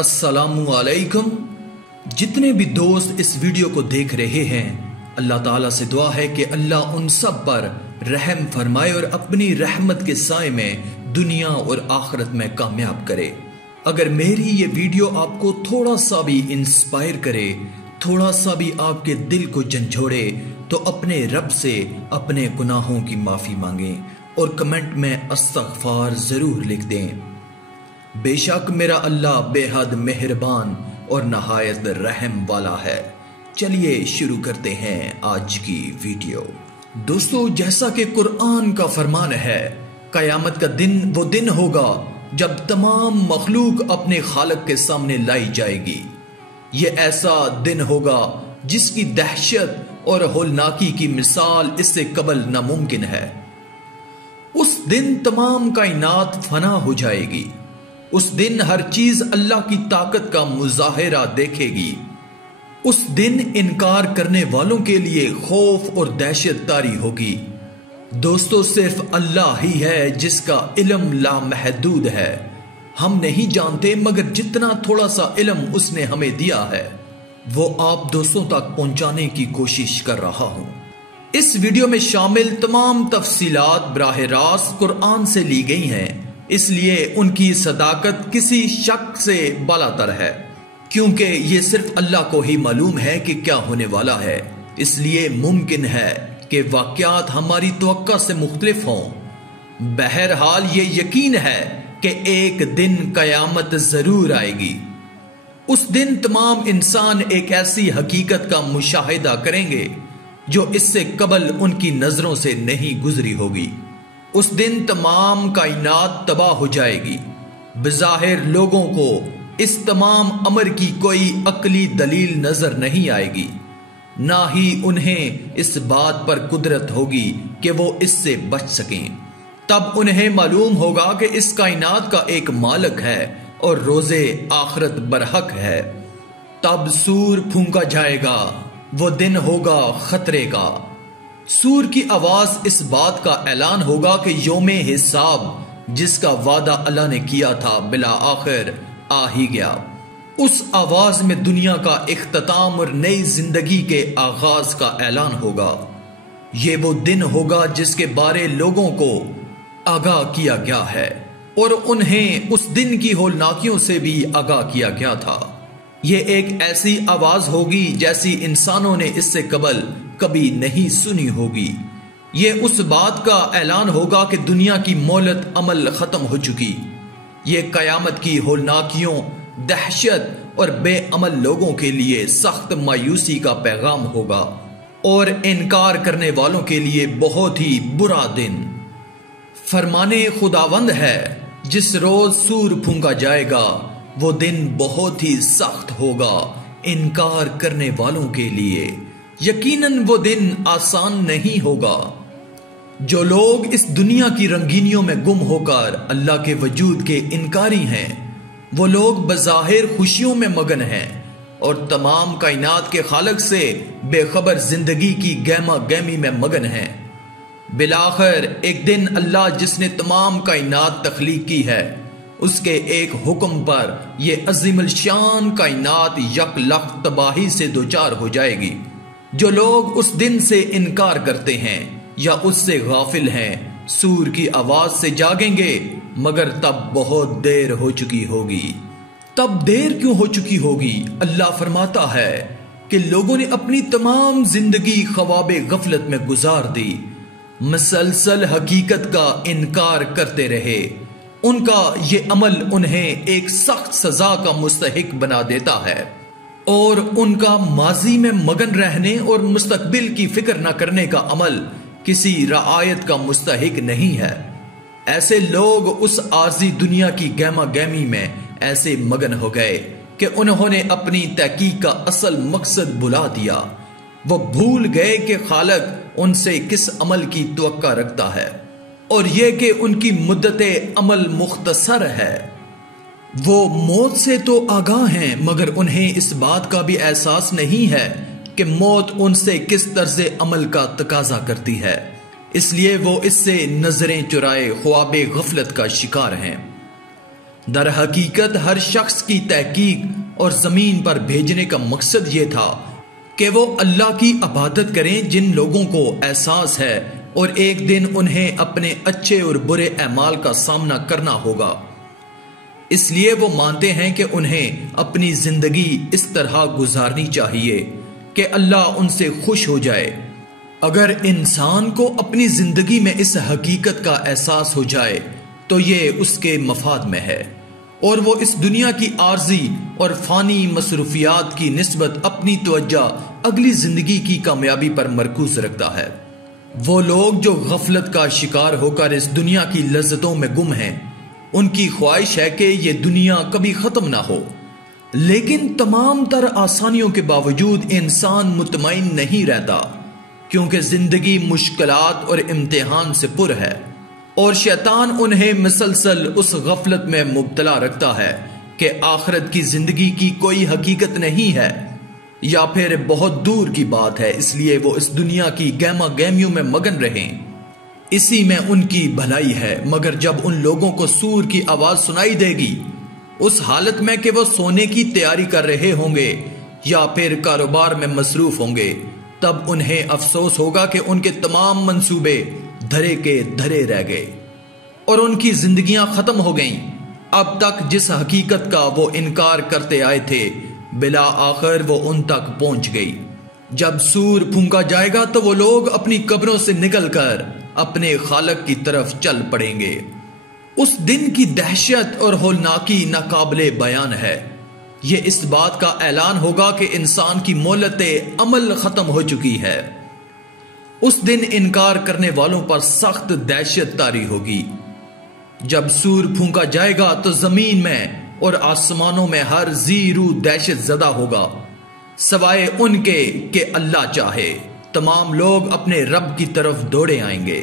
अस्सलाम वालेकुम। जितने भी दोस्त इस वीडियो को देख रहे हैं, अल्लाह ताला से दुआ है कि अल्लाह उन सब पर रहम फरमाए और अपनी रहमत के साए में दुनिया और आखिरत में कामयाब करे। अगर मेरी ये वीडियो आपको थोड़ा सा भी इंस्पायर करे, थोड़ा सा भी आपके दिल को झंझोड़े, तो अपने रब से अपने गुनाहों की माफी मांगें और कमेंट में अस्तगफार जरूर लिख दें। बेशक मेरा अल्लाह बेहद मेहरबान और नहायत रहम वाला है। चलिए शुरू करते हैं आज की वीडियो। दोस्तों, जैसा कि कुरान का फरमान है, कयामत का दिन वो दिन होगा जब तमाम मखलूक अपने खालिक के सामने लाई जाएगी। ये ऐसा दिन होगा जिसकी दहशत और होलनाकी की मिसाल इससे कबल नामुमकिन है। उस दिन तमाम कायनात फना हो जाएगी। उस दिन हर चीज अल्लाह की ताकत का मुजाहिरा देखेगी। उस दिन इनकार करने वालों के लिए खौफ और दहशत तारी होगी। दोस्तों, सिर्फ अल्लाह ही है जिसका इल्म लामहदूद है। हम नहीं जानते, मगर जितना थोड़ा सा इल्म उसने हमें दिया है वो आप दोस्तों तक पहुंचाने की कोशिश कर रहा हूं। इस वीडियो में शामिल तमाम तफसीलात बराह रास्त कुरान से ली गई हैं, इसलिए उनकी सदाकत किसी शक से बालातर है, क्योंकि ये सिर्फ अल्लाह को ही मालूम है कि क्या होने वाला है। इसलिए मुमकिन है कि वाकयात हमारी तवक्का से मुख्तलिफ हों। बहरहाल ये यकीन है कि एक दिन कयामत जरूर आएगी। उस दिन तमाम इंसान एक ऐसी हकीकत का मुशाहिदा करेंगे जो इससे कबल उनकी नजरों से नहीं गुजरी होगी। उस दिन तमाम कायनात तबाह हो जाएगी। बज़ाहिर लोगों को इस तमाम अमर की कोई अक्ली दलील नजर नहीं आएगी, ना ही उन्हें इस बात पर कुदरत होगी कि वो इससे बच सकें। तब उन्हें मालूम होगा कि इस कायनात का एक मालिक है और रोजे आखिरत बरहक है। तब सूर फूंका जाएगा। वो दिन होगा खतरे का। सूर की आवाज इस बात का ऐलान होगा कि यौमे हिसाब जिसका वादा अल्लाह ने किया था बिला आखिर आ ही गया। उस आवाज में दुनिया का इख्तिताम और नई जिंदगी के आगाज का ऐलान होगा। ये वो दिन होगा जिसके बारे लोगों को आगाह किया गया है और उन्हें उस दिन की होलनाकियों से भी आगाह किया गया था। ये एक ऐसी आवाज होगी जैसी इंसानों ने इससे कबल कभी नहीं सुनी होगी। ये उस बात का ऐलान होगा कि दुनिया की मोहलत अमल खत्म हो चुकी। ये कयामत की होलनाकियों, दहशत और बेअमल लोगों के लिए सख्त मायूसी का पैगाम होगा और इनकार करने वालों के लिए बहुत ही बुरा दिन। फरमाने खुदावंद है, जिस रोज सूर फूंका जाएगा वो दिन बहुत ही सख्त होगा इनकार करने वालों के लिए। यकीनन वो दिन आसान नहीं होगा। जो लोग इस दुनिया की रंगीनियों में गुम होकर अल्लाह के वजूद के इनकारी हैं, वो लोग बज़ाहिर खुशियों में मगन हैं और तमाम कायनात के खालिक से बेखबर जिंदगी की गहमा गहमी में मगन हैं। बिलाखिर एक दिन अल्लाह जिसने तमाम कायनात तख्लीक की है, उसके एक हुक्म पर यह अजीमुल शान कायनात यकलख तबाही से दोचार हो जाएगी। जो लोग उस दिन से इनकार करते हैं या उससे गाफिल हैं, सूर की आवाज से जागेंगे, मगर तब बहुत देर हो चुकी होगी। तब देर क्यों हो चुकी होगी? अल्लाह फरमाता है कि लोगों ने अपनी तमाम जिंदगी ख्वाबे गफलत में गुजार दी, मसलसल हकीकत का इनकार करते रहे। उनका ये अमल उन्हें एक सख्त सजा का मुस्तहिक बना देता है और उनका माजी में मगन रहने और मुस्तकबिल की फिक्र न करने का अमल किसी रायत का मुस्तहिक नहीं है। ऐसे लोग उस आर्जी दुनिया की गहमा गहमी में ऐसे मगन हो गए कि उन्होंने अपनी तहकीक का असल मकसद भुला दिया। वो भूल गए कि खालिक उनसे किस अमल की तवक्का रखता है और यह कि उनकी मुद्दते अमल मुख्तसर है। वो मौत से तो आगाह हैं, मगर उन्हें इस बात का भी एहसास नहीं है कि मौत उनसे किस तर्ज अमल का तकाजा करती है। इसलिए वो इससे नजरें चुराए ख्वाबे गफलत का शिकार हैं। در حقیقت ہر شخص کی تحقیق اور زمین پر بھیجنے کا مقصد یہ تھا کہ وہ اللہ کی عبادت کریں جن لوگوں کو احساس ہے اور ایک دن انہیں اپنے اچھے اور برے اعمال کا سامنا کرنا ہوگا۔ اس لیے وہ مانتے ہیں کہ انہیں اپنی زندگی اس طرح گزارنی چاہیے کہ اللہ ان سے خوش ہو جائے۔ اگر انسان کو اپنی زندگی میں اس حقیقت کا احساس ہو جائے تو یہ اس کے مفاد میں ہے، اور وہ اس دنیا کی عارضی اور فانی مصروفیات کی نسبت اپنی توجہ اگلی زندگی کی کامیابی پر مرکوز رکھتا ہے۔ وہ لوگ جو غفلت کا شکار ہو کر اس دنیا کی لذتوں میں گم ہیں، ان کی خواہش ہے کہ یہ دنیا کبھی ختم نہ ہو، لیکن تمام تر آسانیوں کے باوجود انسان مطمئن نہیں رہتا، کیونکہ زندگی مشکلات اور امتحان سے پر ہے، اور شیطان انہیں مسلسل اس غفلت میں مبتلا رکھتا ہے کہ آخرت کی زندگی کی کوئی حقیقت نہیں ہے یا پھر بہت دور کی بات ہے، اس لیے وہ اس دنیا کی گہما گہمیوں میں مگن رہیں۔ اسی میں ان کی بھلائی ہے، مگر جب ان لوگوں کو سور کی آواز سنائی دے گی، اس حالت میں کہ وہ سونے کی تیاری کر رہے ہوں گے یا پھر کاروبار میں مصروف ہوں گے، تب انہیں افسوس ہوگا کہ ان کے تمام منصوبے دھرے کے دھرے رہ گئے اور ان کی زندگیاں ختم ہو گئیں۔ اب تک جس حقیقت کا وہ انکار کرتے آئے تھے، بلا آخر وہ ان تک پہنچ گئی۔ جب سور پھونکا جائے گا تو وہ لوگ اپنی قبروں سے نکل کر اپنے خالق کی طرف چل پڑیں گے۔ اس دن کی دہشت اور ہولناکی ناقابل بیان ہے۔ یہ اس بات کا اعلان ہوگا کہ انسان کی مہلت عمل ختم ہو چکی ہے۔ اس دن انکار کرنے والوں پر سخت دہشت طاری ہوگی۔ جب سور پھونکا جائے گا تو زمین میں اور آسمانوں میں ہر ذی روح دہشت زدہ ہوگا، سوائے ان کے کہ اللہ چاہے۔ تمام لوگ اپنے رب کی طرف دوڑے آئیں گے۔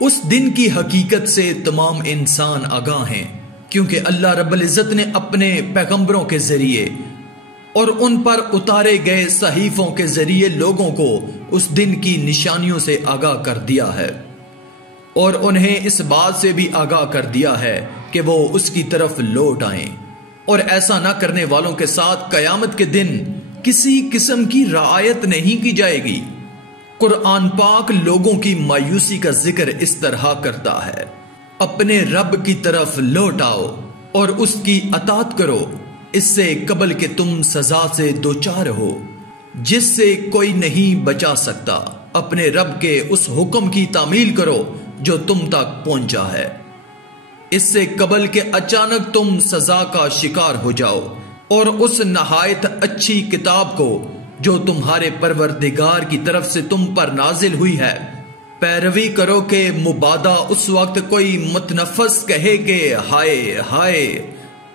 اس دن کی حقیقت سے تمام انسان آگاہ ہیں، کیونکہ اللہ رب العزت نے اپنے پیغمبروں کے ذریعے اور ان پر اتارے گئے صحیفوں کے ذریعے لوگوں کو اس دن کی نشانیوں سے آگاہ کر دیا ہے، اور انہیں اس بات سے بھی آگاہ کر دیا ہے کہ وہ اس کی طرف لوٹ آئیں، اور ایسا نہ کرنے والوں کے ساتھ قیامت کے دن کسی قسم کی رعایت نہیں کی جائے گی۔ قرآن پاک لوگوں کی مایوسی کا ذکر اس طرح کرتا ہے: اپنے رب کی طرف لوٹ آؤ اور اس کی اطاعت کرو، اس سے قبل کہ تم سزا سے دوچار ہو جس سے کوئی نہیں بچا سکتا۔ اپنے رب کے اس حکم کی تعمیل کرو جو تم تک پہنچا ہے، اس سے قبل کہ اچانک تم سزا کا شکار ہو جاؤ، اور اس نہایت اچھی کتاب کو جو تمہارے پروردگار کی طرف سے تم پر نازل ہوئی ہے پیروی کرو کہ مبادا اس وقت کوئی متنفس کہے کہ ہائے ہائے،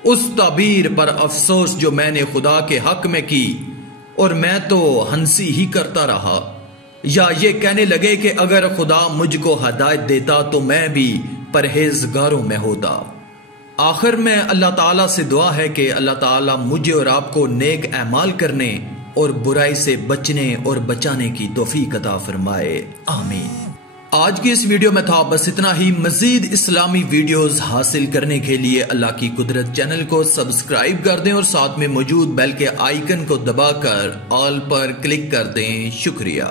اس تعبیر پر افسوس جو میں نے خدا کے حق میں کی اور میں تو ہنسی ہی کرتا رہا، یا یہ کہنے لگے کہ اگر خدا مجھ کو ہدایت دیتا تو میں بھی پرہیزگاروں میں ہوتا۔ آخر میں اللہ تعالیٰ سے دعا ہے کہ اللہ تعالیٰ مجھے اور آپ کو نیک اعمال کرنے اور برائی سے بچنے اور بچانے کی توفیق عطا فرمائے، آمین۔ آج کی اس ویڈیو میں تھا بس اتنا ہی۔ مزید اسلامی ویڈیوز حاصل کرنے کے لیے اللہ کی قدرت چینل کو سبسکرائب کر دیں اور ساتھ میں موجود بیل کے آئیکن کو دبا کر آل پر کلک کر دیں۔ شکریہ۔